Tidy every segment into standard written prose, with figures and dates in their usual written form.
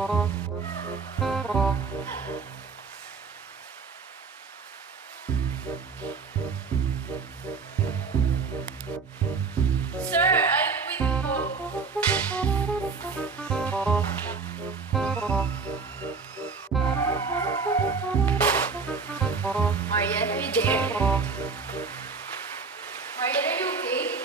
Sir, I quit po. Marian, are you there? Marian, are you okay?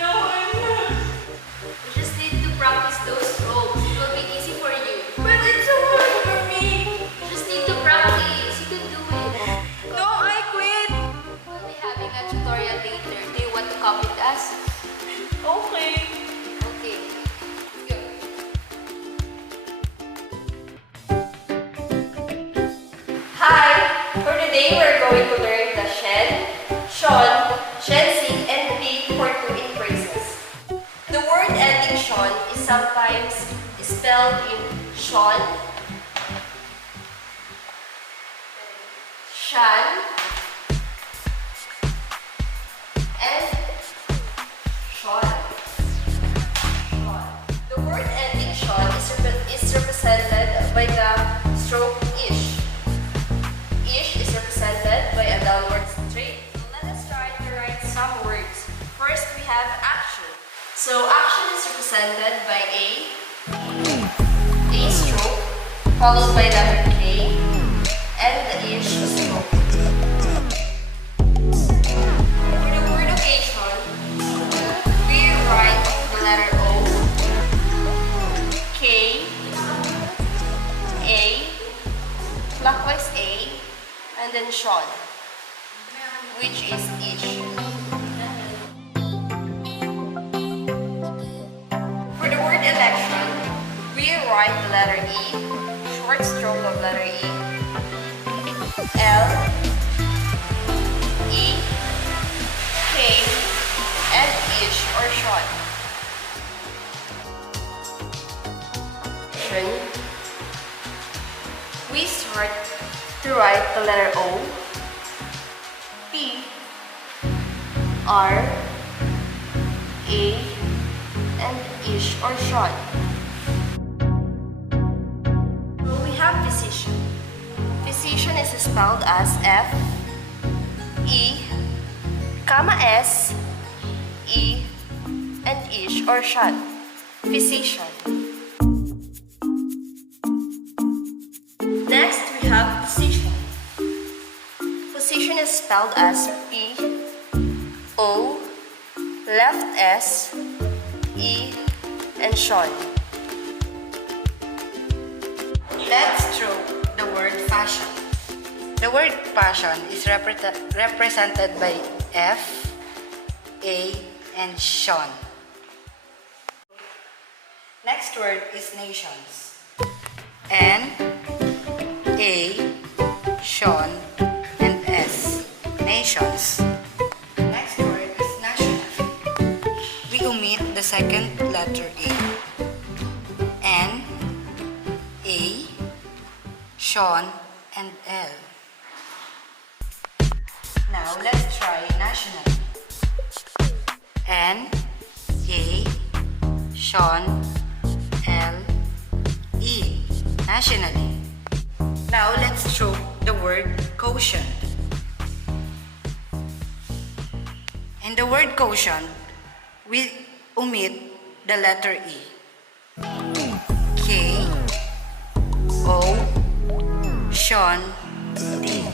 No, I'm not. You just need to practice those strokes. It will be easy for you. But it's so hard for me. You just need to practice. You can do it. No, I quit. We'll be having a tutorial later. Do you want to come with us? Okay. Okay. Go. Hi! For today, we're going to learn the shen, shon, shensi, and ri for two-in phrases. The word ending shon is sometimes spelled in shon, shan, and shon. The word ending shon is represented by the stroke ish. Ish is represented by a downward straight. So let us try to write some words. First, we have action. So action is represented by A stroke, followed by letter K, and the ish stroke. For the word occasion, we write the letter O, K, A, clockwise A, and then shon, which is ish. For the word election, we write the letter E, short stroke of letter E, L, E, K, and ish or shon. We start to write the letter O, P, R, A, and ish or shon. So we have physician. Physician is spelled as F, E, comma S, E, and ish or shon. Physician. Next, we have position. Position is spelled as P, O, left S, E, and shon. Let's draw the word fashion. The word fashion is represented by F, A, and shon. Next word is nations. N, A, shon, and S. Nations. Next word is national. We omit the second letter A. N, A, shon, and L. Now let's try national. N, A, shon, L, E. Nationally. Now let's stroke the word quotient. In the word quotient, we omit the letter E. K, O, shon, D.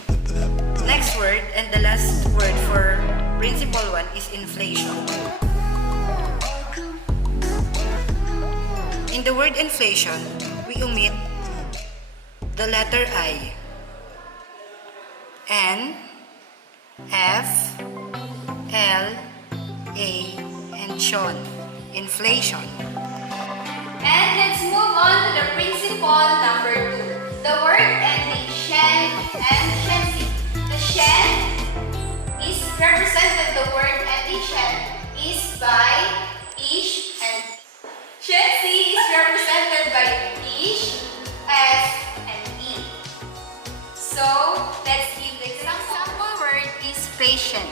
Next word and the last word for principal one is inflation. In the word inflation, we omit the letter I. N, F, L, A, and shon. Inflation. And let's move on to the principle number 2. The word ending shen and shensi. The shen is represented, the word ending shen is by ish, and shensi is represented by ish, s, and e. So let's give the example word is patient.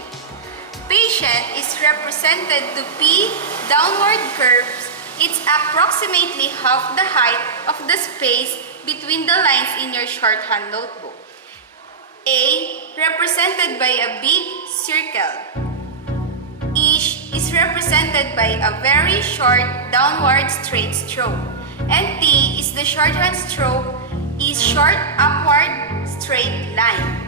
Patient is represented to P, downward curves, It's approximately half the height of the space between the lines in your shorthand notebook. A, represented by a big circle. Ish is represented by a very short downward straight stroke. And T is the shorthand stroke is short upward straight line.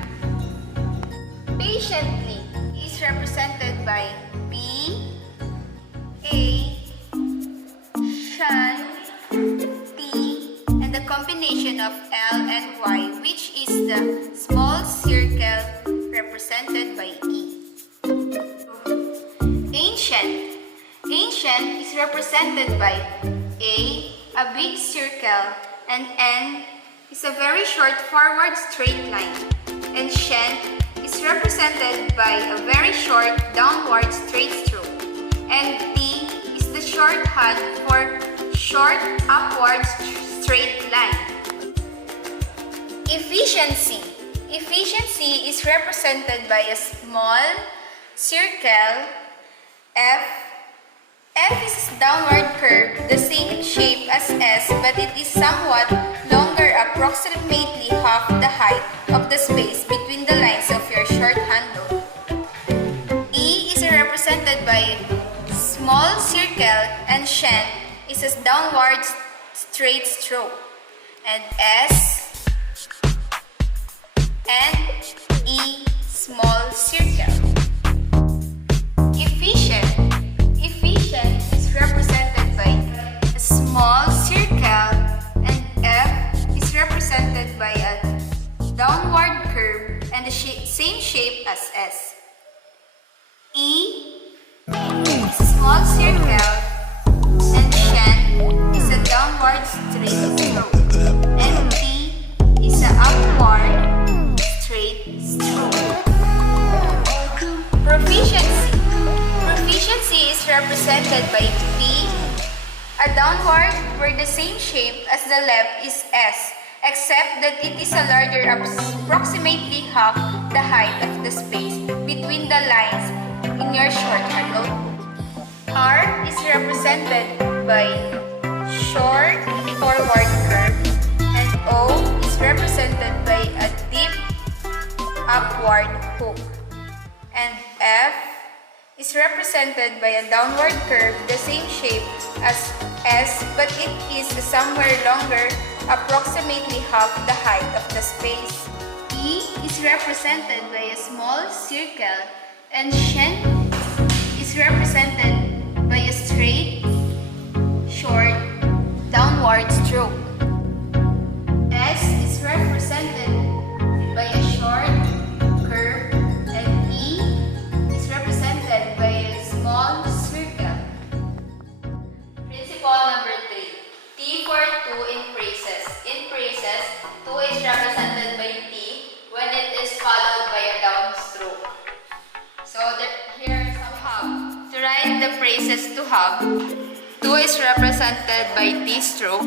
Patiently is represented by B, A, Shan, T, and the combination of L and Y, which is the small circle represented by E. Ancient. Ancient is represented by A, a big circle, and N is a very short forward straight line. And Shen is represented by a very short downward straight stroke. And T is the shorthand for short upward straight line. Efficiency. Efficiency is represented by a small circle F. F is a downward curve, the same shape as S, but it is somewhat longer, approximately half the height of the space between the lines of your shorthand note. E is represented by small circle, and Shen is a downward straight stroke. And S and E, small circle. Efficient. Efficient is represented by a small circle, and F is represented by a downward curve and the same shape as S. E is a small circle, and Shen is a downward straight stroke, and T is an upward straight stroke. Proficiency. Proficiency is represented by P, a downward where the same shape as the left is S, except that it is a larger, approximately half the height of the space between the lines in your shorthand notebook. R is represented by short forward curve, and O is represented by a deep upward hook, and F is represented by a downward curve, the same shape as S, but it is somewhere longer, approximately half the height of the space. E is represented by a small circle, and Shen is represented by a straight, short, downward stroke. S is represented by a short curve, and E is represented by a small circle. Principle number 3. T for 2 in phrases. In phrases, 2 is represented by T when it is followed by a downstroke. So here are some hub. To write the phrases to hub, 2 is represented by T stroke,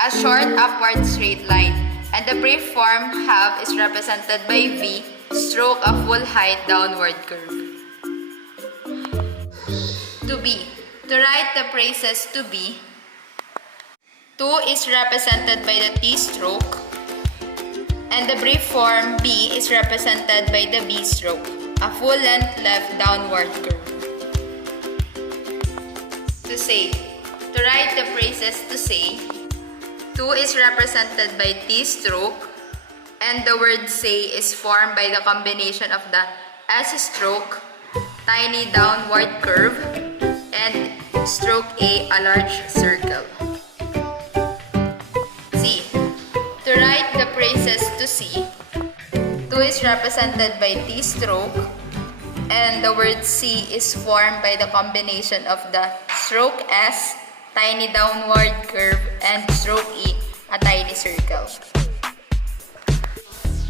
a short upward straight line, and the brief form hub is represented by V, stroke, a full height downward curve. To B. To write the phrases to B, 2 is represented by the T stroke, and the brief form B is represented by the B stroke, a full length left downward curve. To say. To write the phrases to say, 2 is represented by T stroke, and the word say is formed by the combination of the S stroke, tiny downward curve, and stroke A, a large circle. C. To write the phrases to C, 2 is represented by T stroke, and the word C is formed by the combination of the stroke S, tiny downward curve, and stroke E, a tiny circle.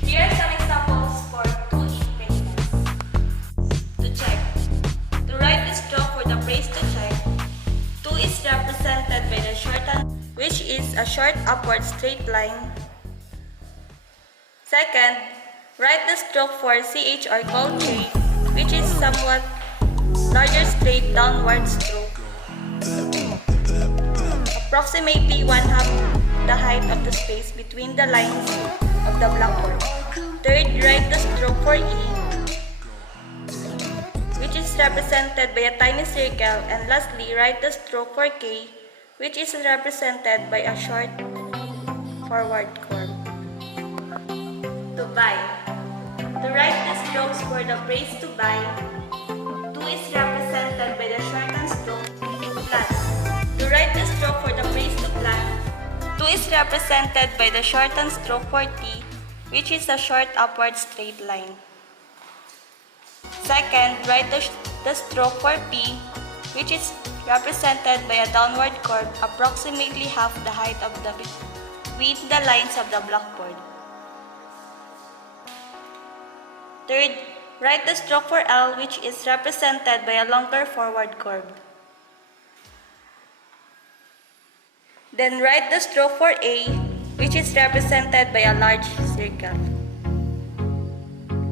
Here are some examples for 2 in phrases. To check. To write the stroke for the phrase to check, 2 is represented by the shorthand, which is a short upward straight line. Second, write the stroke for CH or call tree, which is somewhat larger straight downward stroke. approximately 1/2 the height of the space between the lines of the blackboard. Third, write the stroke for E, which is represented by a tiny circle. And lastly, write the stroke for K, which is represented by a short forward curve. To buy. To write the strokes for the phrase to buy, 2 is represented by the shorthand stroke plan. To write the stroke for the phrase to plan, 2 is represented by the shorthand stroke for T, which is a short upward straight line. Second, write the stroke for P, which is represented by a downward curve approximately half the height of between the lines of the blackboard. Third, write the stroke for L, which is represented by a longer forward curve. Then write the stroke for A, which is represented by a large circle.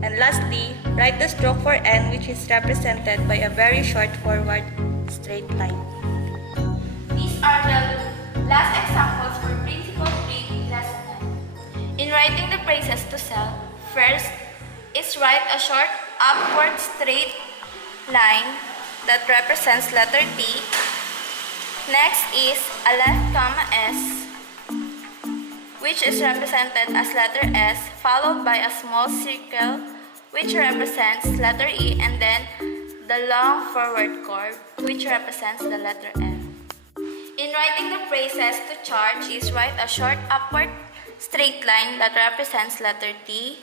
And lastly, write the stroke for N, which is represented by a very short forward straight line. These are the last examples for Principle 3, Lesson 9. In writing the phrases to sell, first is write a short upward straight line that represents letter T. Next is a left comma S, which is represented as letter S, followed by a small circle which represents letter E, and then the long forward curve which represents the letter M. In writing the phrases to charge is write a short upward straight line that represents letter T.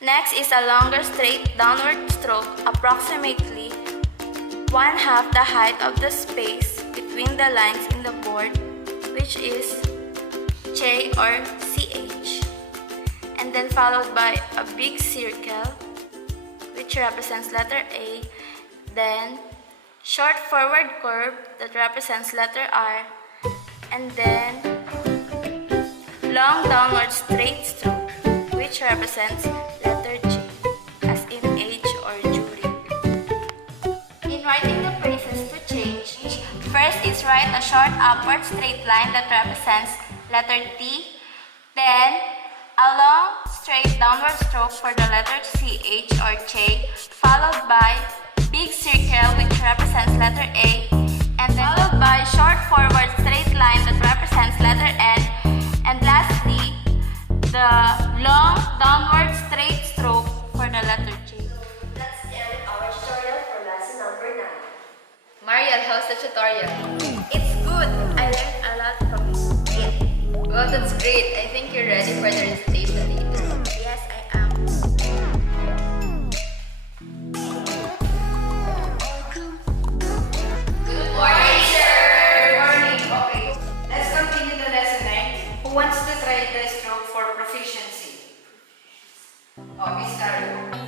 Next is a longer straight downward stroke approximately 1/2 the height of the space between the lines in the board, which is J or CH, and then followed by a big circle which represents letter A, then short forward curve that represents letter R, and then long downward straight stroke which represents letter J, as in age or during. In writing the phrases to change, first is write a short upward straight line that represents letter T, then a long straight downward stroke for the letter CH or J, followed by big circle which represents letter A, and then followed by short forward straight line that represents letter N, and lastly, the long downward straight stroke for the letter J. Let's end our tutorial for lesson number 9. Mariel, how's the tutorial? It's good. I learned a lot from it. Well, that's great. I think you're ready for the recitation later. Yes, I am. Good morning, sir! Good morning. Okay, let's continue the lesson 9. Who wants to try the stroke for proficiency? Oh, Miss Carol.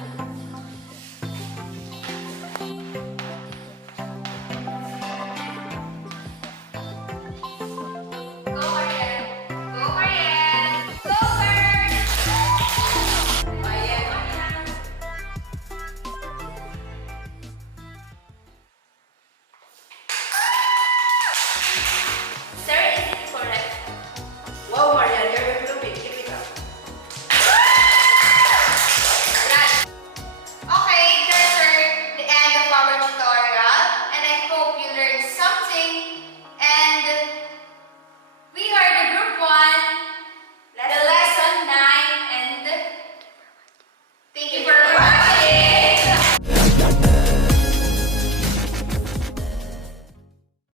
Go, Mariel. Go, Mariel. Go, girl. Mariel.